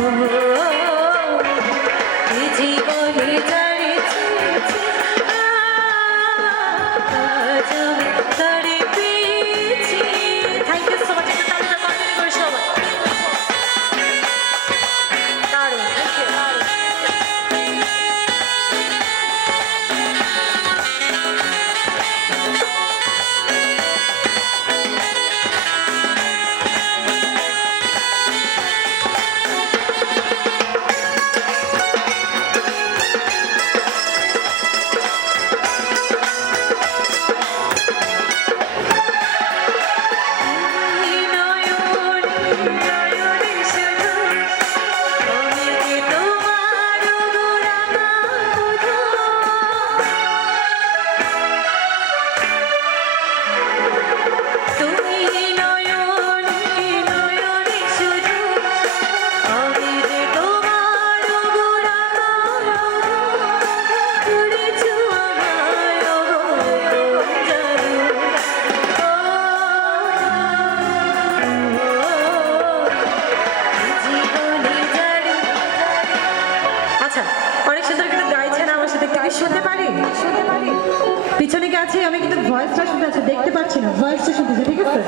love. পিছনে গেছে আছে, আমি কিন্তু ভয়েসটা শুনতে আছে দেখতে পাচ্ছি না ভয়েসটা শুনতেছি, ঠিক আছে?